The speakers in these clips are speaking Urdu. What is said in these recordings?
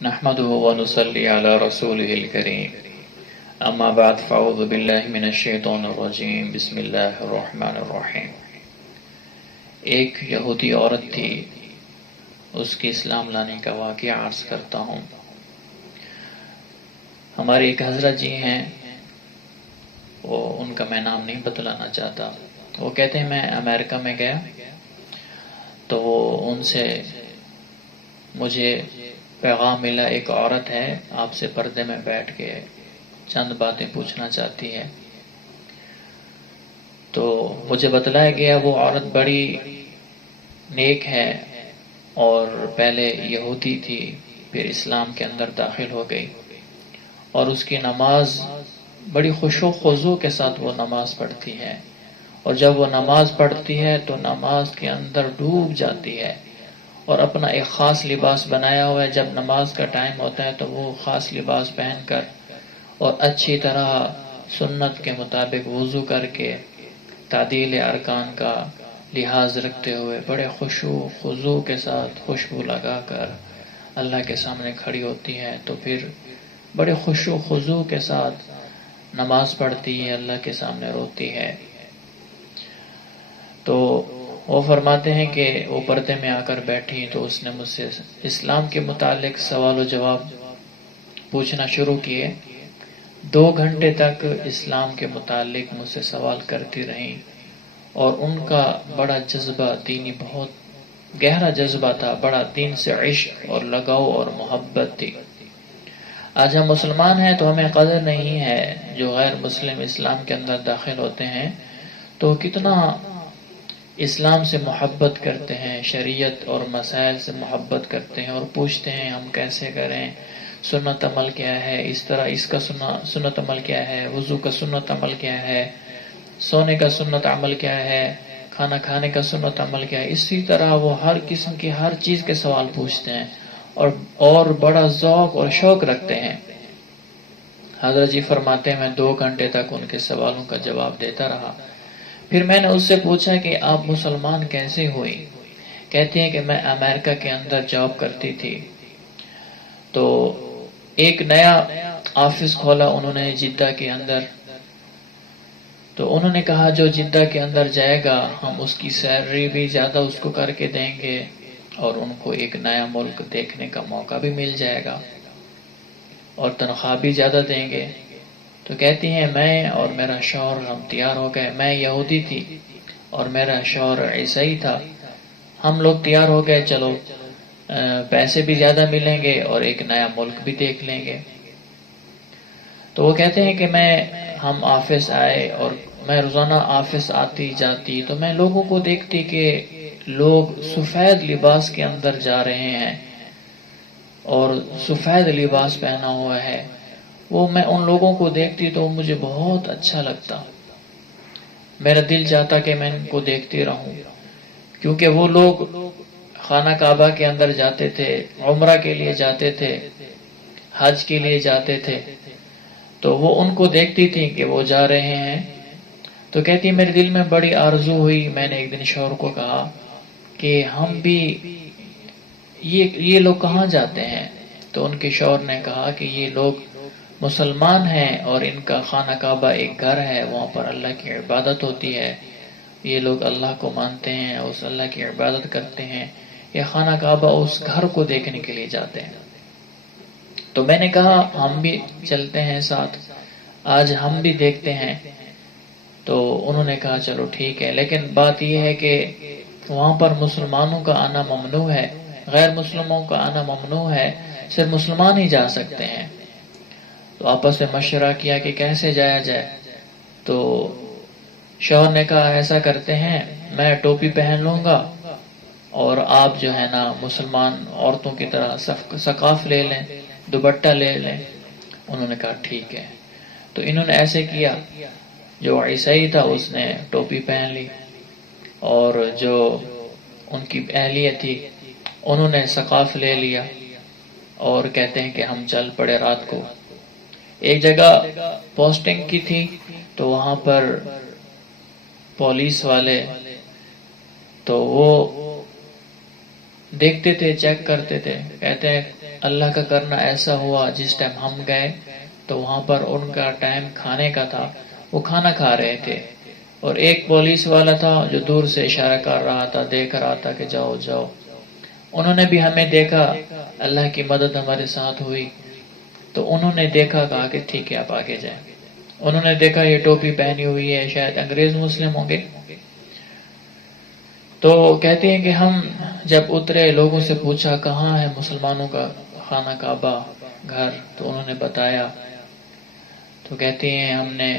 نحمده ونصلي على رسوله الكريم اما بعد فاعوذ باللہ من الشیطان الرجیم بسم اللہ الرحمن الرحیم۔ ایک یہودی عورت تھی، اس کی اسلام لانے کا واقعہ عرض کرتا ہوں۔ ہمارے ایک حضرت جی ہیں، وہ ان کا میں نام نہیں بتلانا چاہتا، وہ کہتے ہیں میں امریکہ میں گیا تو ان سے مجھے پیغام ملا، ایک عورت ہے آپ سے پردے میں بیٹھ کے چند باتیں پوچھنا چاہتی ہے۔ تو مجھے بتلایا گیا وہ عورت بڑی نیک ہے اور پہلے یہودی تھی، پھر اسلام کے اندر داخل ہو گئی، اور اس کی نماز بڑی خشوع و خضوع کے ساتھ وہ نماز پڑھتی ہے، اور جب وہ نماز پڑھتی ہے تو نماز کے اندر ڈوب جاتی ہے، اور اپنا ایک خاص لباس بنایا ہوا ہے۔ جب نماز کا ٹائم ہوتا ہے تو وہ خاص لباس پہن کر اور اچھی طرح سنت کے مطابق وضو کر کے تعدیل ارکان کا لحاظ رکھتے ہوئے بڑے خشوع و خضوع کے ساتھ خوشبو لگا کر اللہ کے سامنے کھڑی ہوتی ہے، تو پھر بڑے خشوع و خضوع کے ساتھ نماز پڑھتی ہے، اللہ کے سامنے روتی ہے۔ تو وہ فرماتے ہیں کہ وہ پردے میں آ کر بیٹھی تو اس نے مجھ سے اسلام کے متعلق سوال و جواب پوچھنا شروع کیے۔ 2 گھنٹے تک اسلام کے متعلق مجھ سے سوال کرتی رہیں، اور ان کا بڑا جذبہ دینی، بہت گہرا جذبہ تھا، بڑا دین سے عشق اور لگاؤ اور محبت تھی۔ آج ہم مسلمان ہیں تو ہمیں قدر نہیں ہے، جو غیر مسلم اسلام کے اندر داخل ہوتے ہیں تو کتنا اسلام سے محبت کرتے ہیں، شریعت اور مسائل سے محبت کرتے ہیں، اور پوچھتے ہیں ہم کیسے کریں، سنت عمل کیا ہے، اس طرح اس کا سنت عمل کیا ہے، وضو کا سنت عمل کیا ہے، سونے کا سنت عمل کیا ہے، کھانا کھانے کا سنت عمل کیا ہے۔ اسی طرح وہ ہر قسم کی ہر چیز کے سوال پوچھتے ہیں اور بڑا ذوق اور شوق رکھتے ہیں۔ حضرت جی فرماتے ہیں میں 2 گھنٹے تک ان کے سوالوں کا جواب دیتا رہا۔ پھر میں نے اس سے پوچھا کہ آپ مسلمان کیسے ہوئی؟ کہتے ہیں کہ میں امریکہ کے اندر جاب کرتی تھی، تو ایک نیا آفس کھولا انہوں نے جدہ کے اندر، تو انہوں نے کہا جو جدہ کے اندر جائے گا ہم اس کی سیلری بھی زیادہ اس کو کر کے دیں گے، اور ان کو ایک نیا ملک دیکھنے کا موقع بھی مل جائے گا، اور تنخواہ بھی زیادہ دیں گے۔ تو کہتی ہیں میں اور میرا شوہر ہم تیار ہو گئے، میں یہودی تھی اور میرا شوہر عیسائی تھا، ہم لوگ تیار ہو گئے، چلو پیسے بھی زیادہ ملیں گے اور ایک نیا ملک بھی دیکھ لیں گے۔ تو وہ کہتے ہیں کہ ہم آفس آئے، اور میں روزانہ آفس آتی جاتی تو میں لوگوں کو دیکھتی کہ لوگ سفید لباس کے اندر جا رہے ہیں اور سفید لباس پہنا ہوا ہے، وہ میں ان لوگوں کو دیکھتی تو مجھے بہت اچھا لگتا، میرا دل چاہتا کہ میں ان کو دیکھتی رہوں، کیونکہ وہ لوگ خانہ کعبہ کے اندر جاتے تھے، عمرہ کے لیے جاتے تھے، حج کے لیے جاتے تھے، تو وہ ان کو دیکھتی تھی کہ وہ جا رہے ہیں، تو کہتی میرے دل میں بڑی آرزو ہوئی۔ میں نے ایک دن شوہر کو کہا کہ ہم بھی یہ لوگ کہاں جاتے ہیں؟ تو ان کے شوہر نے کہا کہ یہ لوگ مسلمان ہیں اور ان کا خانہ کعبہ ایک گھر ہے، وہاں پر اللہ کی عبادت ہوتی ہے، یہ لوگ اللہ کو مانتے ہیں، اس اللہ کی عبادت کرتے ہیں، یہ خانہ کعبہ اس گھر کو دیکھنے کے لیے جاتے ہیں۔ تو میں نے کہا ہم بھی چلتے ہیں ساتھ، آج ہم بھی دیکھتے ہیں۔ تو انہوں نے کہا چلو ٹھیک ہے، لیکن بات یہ ہے کہ وہاں پر مسلمانوں کا آنا ممنوع ہے، غیر مسلموں کا آنا ممنوع ہے، صرف مسلمان ہی جا سکتے ہیں۔ تو آپس میں مشورہ کیا کہ کیسے جایا جائے، تو شوہر نے کہا ایسا کرتے ہیں میں ٹوپی پہن لوں گا اور آپ جو ہے نا مسلمان عورتوں کی طرح ثقاف لے لیں، دوپٹہ لے لیں۔ انہوں نے کہا ٹھیک ہے، تو انہوں نے ایسے کیا، جو عیسائی تھا اس نے ٹوپی پہن لی، اور جو ان کی اہلیت تھی انہوں نے ثقاف لے لیا، اور کہتے ہیں کہ ہم چل پڑے۔ رات کو ایک جگہ پوسٹنگ کی تھی، تو وہاں پر پولیس والے تو وہ دیکھتے تھے، چیک کرتے تھے، کہتے ہیں اللہ کا کرنا ایسا ہوا جس ٹائم ہم گئے تو وہاں پر ان کا ٹائم کھانے کا تھا، وہ کھانا کھا رہے تھے، اور ایک پولیس والا تھا جو دور سے اشارہ کر رہا تھا، دیکھ رہا تھا کہ جاؤ جاؤ۔ انہوں نے بھی ہمیں دیکھا، اللہ کی مدد ہمارے ساتھ ہوئی، تو انہوں نے دیکھا، کہا کہ ٹھیک ہے آپ آگے جائیں۔ انہوں نے دیکھا یہ ٹوپی پہنی ہوئی ہے، شاید انگریز مسلم ہوں گے، تو کہتے ہیں کہ ہم جب اترے لوگوں سے پوچھا کہاں ہے مسلمانوں کا خانہ کعبہ گھر، تو انہوں نے بتایا، تو کہتے ہیں ہم نے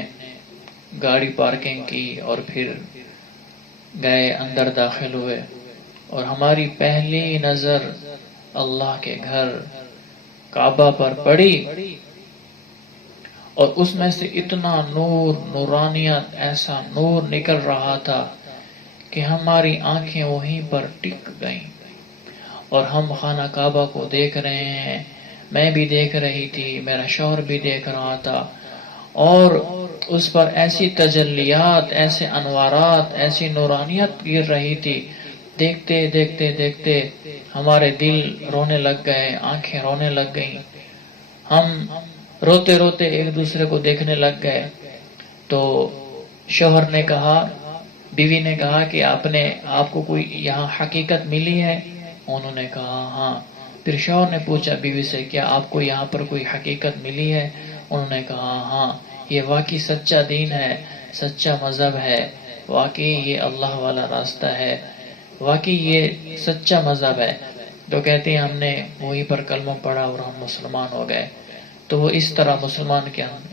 گاڑی پارکنگ کی اور پھر گئے اندر داخل ہوئے، اور ہماری پہلی نظر اللہ کے گھر کعبہ پر پڑی، اور اس میں سے اتنا نور، نورانیت، ایسا نور نکل رہا تھا کہ ہماری آنکھیں وہیں پر ٹک گئیں، اور ہم خانہ کعبہ کو دیکھ رہے ہیں، میں بھی دیکھ رہی تھی، میرا شوہر بھی دیکھ رہا تھا، اور اس پر ایسی تجلیات، ایسے انوارات، ایسی نورانیت گر رہی تھی، دیکھتے دیکھتے دیکھتے ہمارے دل رونے لگ گئے، آنکھیں رونے لگ گئیں، ہم روتے روتے ایک دوسرے کو دیکھنے لگ گئے۔ تو شوہر نے کہا، بیوی نے کہا کہ آپ کو کوئی یہاں حقیقت ملی ہے؟ انہوں نے کہا ہاں۔ پھر شوہر نے پوچھا بیوی سے، کیا آپ کو یہاں پر کوئی حقیقت ملی ہے؟ انہوں نے کہا ہاں، یہ واقعی سچا دین ہے، سچا مذہب ہے، واقعی یہ اللہ والا راستہ ہے، واقعی یہ سچا مذہب ہے۔ تو کہتے ہیں ہم نے وہیں پر کلمہ پڑھا اور ہم مسلمان ہو گئے۔ تو وہ اس طرح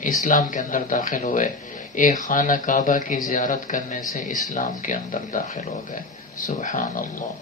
اسلام کے اندر داخل ہوئے، ایک خانہ کعبہ کی زیارت کرنے سے اسلام کے اندر داخل ہو گئے۔ سبحان اللہ۔